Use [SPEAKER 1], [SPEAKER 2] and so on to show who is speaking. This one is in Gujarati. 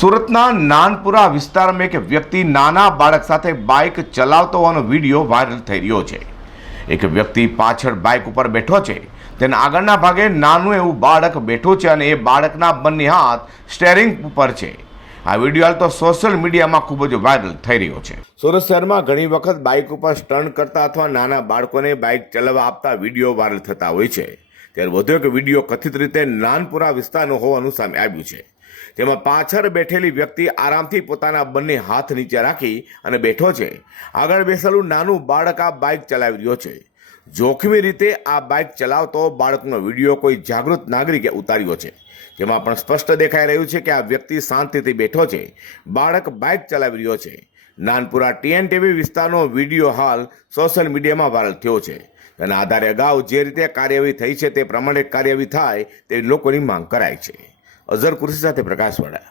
[SPEAKER 1] સુરતના નાનપુરા વિસ્તારમાં એક વ્યક્તિ નાના બાળક સાથે બાઇક ચલાવતો હોવાનો વીડિયો વાયરલ થઈ રહ્યો છે. એક વ્યક્તિ પાછળ બાઇક ઉપર બેઠો છે. તેના આગળના ભાગે નાનું એવું બાળક બેઠું છે અને એ બાળકના બંને હાથ સ્ટેરિંગ ઉપર છે. આ વીડિયો હાલ તો સોશિયલ મીડિયામાં ખૂબ જ વાયરલ થઈ રહ્યો છે. સુરત શહેરમાં ઘણી વખત બાઇક ઉપર સ્ટન્ટ કરતા અથવા નાના બાળકોને બાઇક ચલાવવા આપતા વીડિયો વાયરલ થતા હોય છે. ત્યારે વધુ એક વીડિયો કથિત રીતે નાનપુરા વિસ્તારનો હોવાનું સામે આવ્યું છે. તેમાં પાછળ બેઠેલી વ્યક્તિ આરામથી પોતાના બંને હાથ નીચે રાખી અને બેઠો છે. આગળ બેસેલું નાનું બાળક આ બાઇક ચલાવી રહ્યો છે. જોખમી રીતે આ બાઇક ચલાવતો બાળકનો વીડિયો કોઈ જાગૃત નાગરિકે ઉતાર્યો છે. જેમાં પણ સ્પષ્ટ દેખાઈ રહ્યું છે કે આ વ્યક્તિ શાંતિથી બેઠો છે. બાળક બાઇક ચલાવી રહ્યો છે. નાનપુરા ટીએનટીવી વિસ્તારનો વીડિયો હાલ સોશિયલ મીડિયામાં વાયરલ થયો છે તેના આધારે અગાઉ જે રીતે કાર્યવાહી થઈ છે તે પ્રમાણે કાર્યવાહી થાય તેવી લોકોની માંગ કરાઈ છે. અઝર કુર્સી સાથે પ્રકાશવાળા